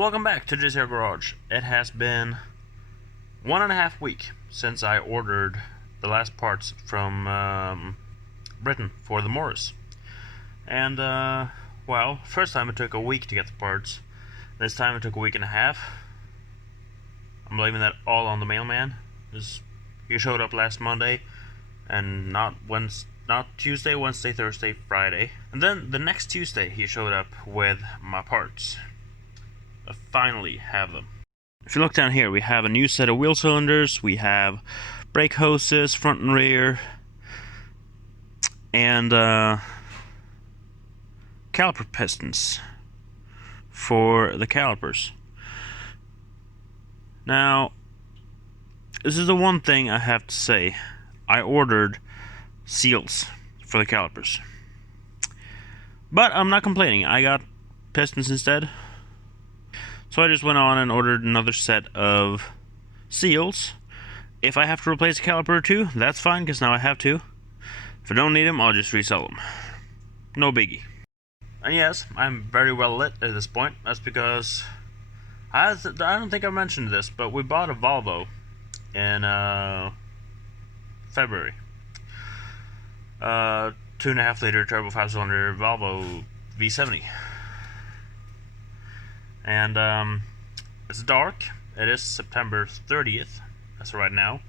So welcome back to JCR Garage. It has been 1.5 weeks since I ordered the last parts from Britain for the Morris. And, well, first time it took a week to get the parts. This time it took a week and a half. I'm blaming that all on the mailman. He showed up last Monday, and not Tuesday, Wednesday, Thursday, Friday. And then the next Tuesday he showed up with my parts. I finally have them. If you look down here, we have a new set of wheel cylinders, we have brake hoses, front and rear, and caliper pistons for the calipers. Now, this is the one thing I have to say. I ordered seals for the calipers, but I'm not complaining. I got pistons instead. So I just went on and ordered another set of seals. If I have to replace a caliper or two, that's fine, because now I have to. If I don't need them, I'll just resell them. No biggie. And yes, I'm very well lit at this point. That's because I don't think I mentioned this, but we bought a Volvo in February. 2.5 liter turbo 5-cylinder Volvo V70. And it's dark. It is September 30th. That's right now.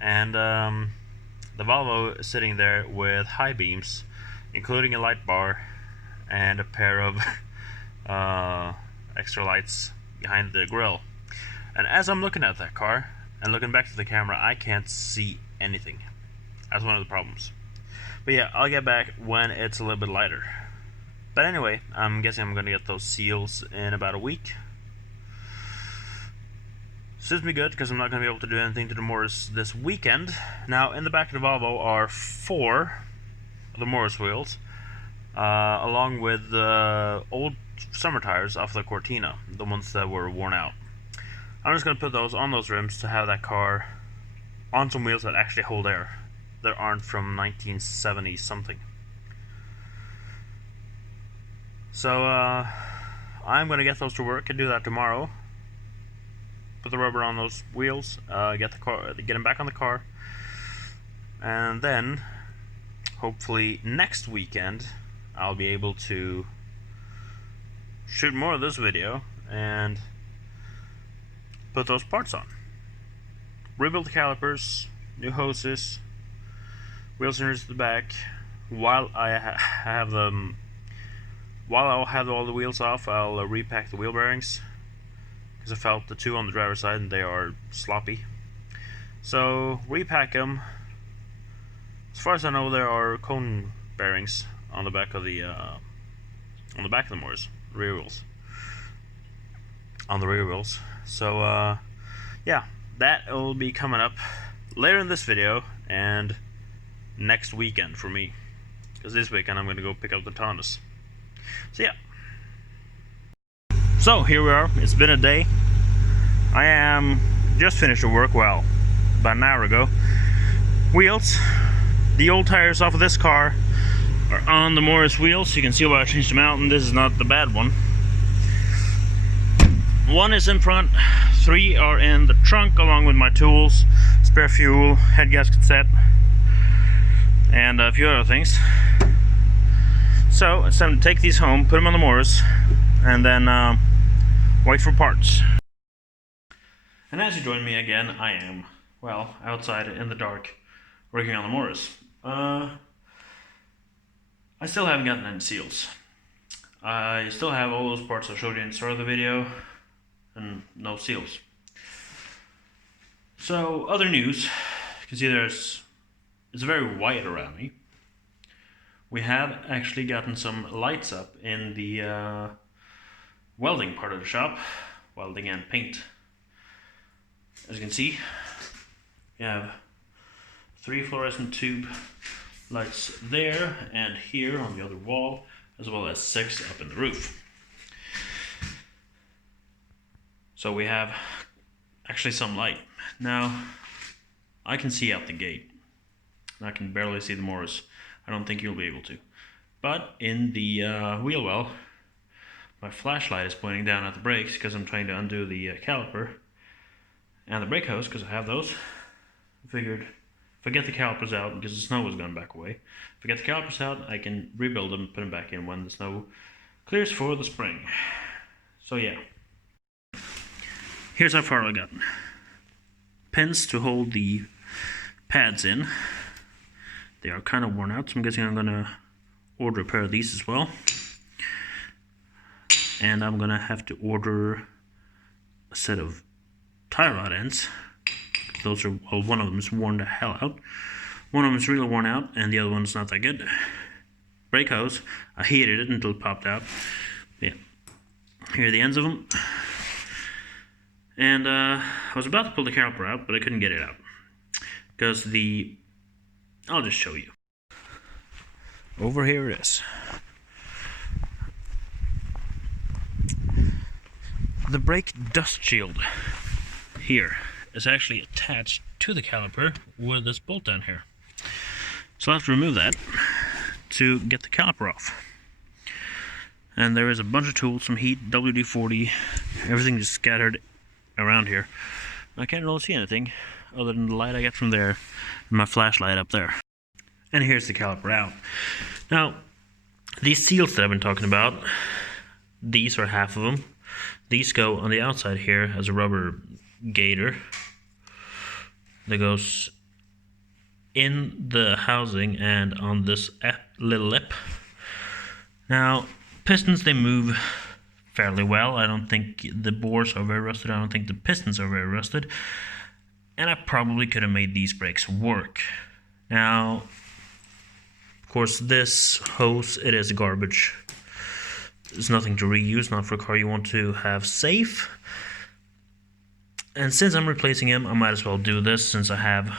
And the Volvo is sitting there with high beams, including a light bar and a pair of extra lights behind the grille. And as I'm looking at that car and looking back to the camera, I can't see anything. That's one of the problems. But yeah, I'll get back when it's a little bit lighter. But anyway, I'm guessing I'm going to get those seals in about a week. Suits me good, because I'm not going to be able to do anything to the Morris this weekend. Now, in the back of the Volvo are 4 of the Morris wheels, along with the old summer tires off the Cortina, the ones that were worn out. I'm just going to put those on those rims to have that car on some wheels that actually hold air, that aren't from 1970 something. So, I'm going to get those to work and do that tomorrow. Put the rubber on those wheels, get them back on the car, and then, hopefully next weekend, I'll be able to shoot more of this video and put those parts on. Rebuild the calipers, new hoses, wheel cylinders at the back. While I'll have all the wheels off, I'll repack the wheel bearings, because I felt the 2 on the driver's side and they are sloppy. So repack them. As far as I know, there are cone bearings on the back of the Morris rear wheels. On the rear wheels. So yeah, that will be coming up later in this video and next weekend for me, because this weekend I'm going to go pick up the Tondas. So yeah. So here we are. It's been a day. I am just finished at work, well, about an hour ago. Wheels. The old tires off of this car are on the Morris wheels. You can see why I changed them out, and this is not the bad one. 1 is in front, 3 are in the trunk, along with my tools, spare fuel, head gasket set, and a few other things. So it's time to take these home, put them on the Morris, and then wait for parts. And as you join me again, I am, well, outside in the dark, working on the Morris. I still haven't gotten any seals. I still have all those parts I showed you in the start of the video, and no seals. So, other news, you can see it's very white around me. We have actually gotten some lights up in the welding part of the shop, welding and paint. As you can see, we have 3 fluorescent tube lights there and here on the other wall, as well as 6 up in the roof. So we have actually some light. Now, I can see out the gate. I can barely see the Morris. I don't think you'll be able to. But in the wheel well, my flashlight is pointing down at the brakes because I'm trying to undo the caliper and the brake hose because I have those. I figured if I get the calipers out, because the snow was going to back away, if I get the calipers out, I can rebuild them and put them back in when the snow clears for the spring. So yeah, here's how far I got. Pins to hold the pads in. They are kind of worn out, so I'm guessing I'm going to order a pair of these as well. And I'm going to have to order a set of tie rod ends. Those are, well, one of them is worn the hell out. One of them is really worn out, and the other one's not that good. Brake hose, I heated it until it popped out. Yeah, here are the ends of them. And I was about to pull the caliper out, but I couldn't get it out. Because I'll just show you. Over here it is. The brake dust shield here is actually attached to the caliper with this bolt down here. So I'll have to remove that to get the caliper off. And there is a bunch of tools, some heat, WD-40, everything just scattered around here. I can't really see anything other than the light I get from there and my flashlight up there. And here's the caliper out. Now, these seals that I've been talking about, these are half of them. These go on the outside here as a rubber gaiter that goes in the housing and on this little lip. Now, pistons, they move fairly well. I don't think the bores are very rusted. I don't think the pistons are very rusted. And I probably could have made these brakes work. Now, of course, this hose, it is garbage. There's nothing to reuse, not for a car you want to have safe. And since I'm replacing him, I might as well do this, since I have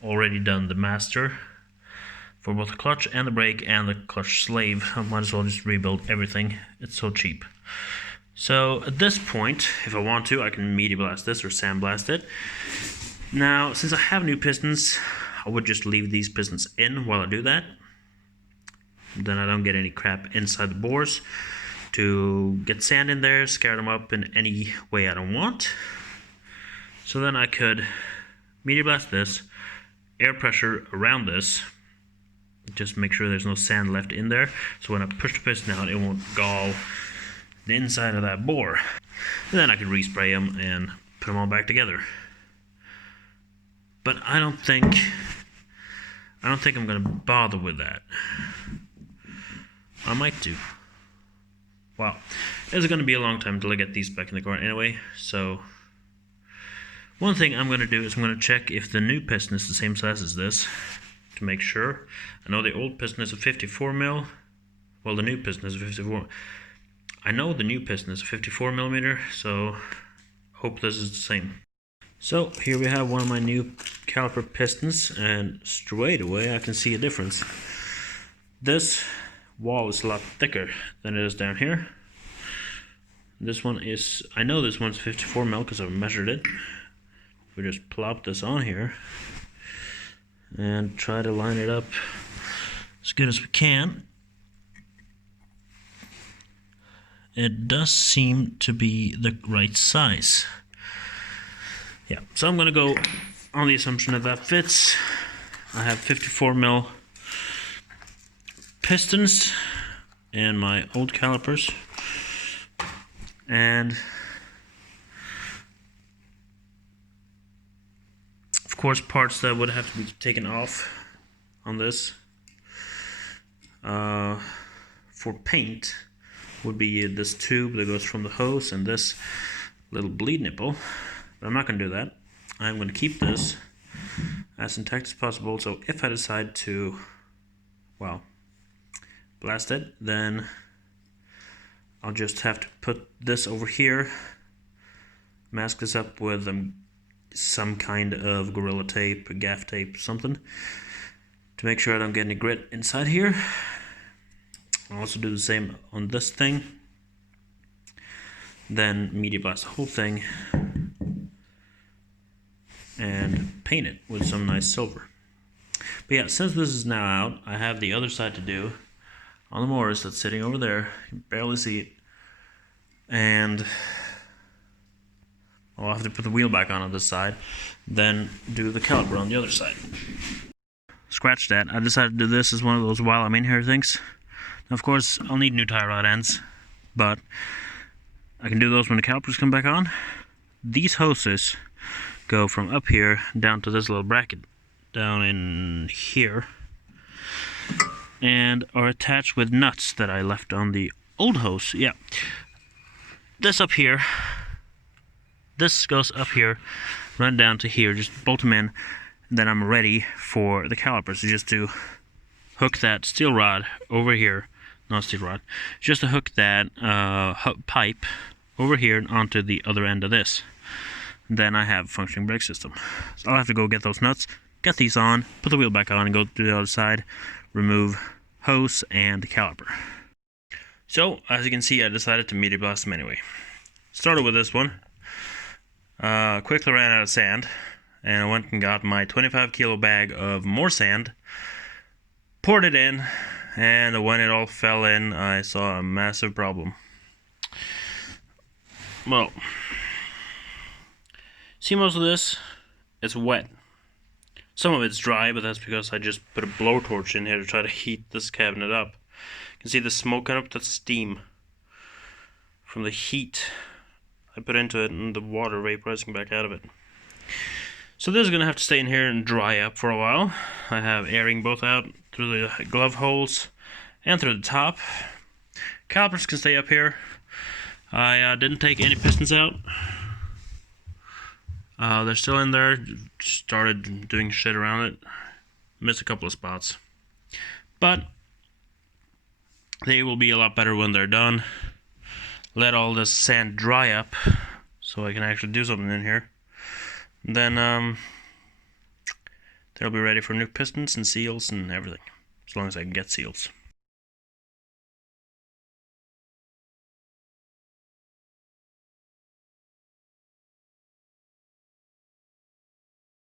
already done the master for both the clutch and the brake and the clutch slave. I might as well just rebuild everything. It's so cheap. So at this point, if I want to, I can media blast this or sandblast it. Now, since I have new pistons, I would just leave these pistons in while I do that. Then I don't get any crap inside the bores to get sand in there, scare them up in any way I don't want. So then I could media blast this, air pressure around this, just make sure there's no sand left in there, so when I push the piston out, it won't gall the inside of that bore. And then I could respray them and put them all back together. But I don't think I'm going to bother with that. I might do. Wow, it's going to be a long time until I get these back in the car anyway, so one thing I'm going to do is I'm going to check if the new piston is the same size as this to make sure. I know the old piston is a 54 mil. Well, the new piston is a 54. I know the new piston is a 54 millimeter, so hope this is the same. So here we have one of my new caliper pistons, and straight away I can see a difference. This wall is a lot thicker than it is down here. This one is, I know this one's 54 mil because I've measured it. We just plop this on here and try to line it up as good as we can. It does seem to be the right size. Yeah, so I'm going to go on the assumption that that fits. I have 54 mil pistons and my old calipers, and of course parts that would have to be taken off on this for paint would be this tube that goes from the hose and this little bleed nipple, but I'm not going to do that. I'm going to keep this as intact as possible, so if I decide to, well, blast it, then I'll just have to put this over here, mask this up with some kind of Gorilla Tape, gaff tape, something, to make sure I don't get any grit inside here. I'll also do the same on this thing, then media blast the whole thing and paint it with some nice silver. But yeah, since this is now out, I have the other side to do on the Morris that's sitting over there. You can barely see it. and I'll have to put the wheel back on this side, then do the caliper on the other side. Scratch that. I decided to do this as one of those while I'm in here things. Now, of course, I'll need new tie rod ends, but I can do those when the calipers come back on. These hoses go from up here down to this little bracket down in here, and are attached with nuts that I left on the old hose. Yeah, this up here, this goes up here, run down to here, just bolt them in, and then I'm ready for the calipers. So just to hook that steel rod over here, not steel rod, just to hook that pipe over here and onto the other end of this. Then I have a functioning brake system. So I'll have to go get those nuts, get these on, put the wheel back on, and go to the other side, remove hose and the caliper. So, as you can see, I decided to media blast them anyway. Started with this one. Quickly ran out of sand, and I went and got my 25 kilo bag of more sand, poured it in, and when it all fell in, I saw a massive problem. Well, see, most of this, it's wet. Some of it's dry, but that's because I just put a blowtorch in here to try to heat this cabinet up. You can see the smoke coming up, that's steam from the heat I put into it and the water vaporizing back out of it. So this is going to have to stay in here and dry up for a while. I have airing both out through the glove holes and through the top. Calipers can stay up here. I didn't take any pistons out. They're still in there. Started doing shit around it. Missed a couple of spots. But they will be a lot better when they're done. Let all this sand dry up so I can actually do something in here. Then they'll be ready for new pistons and seals and everything, as long as I can get seals.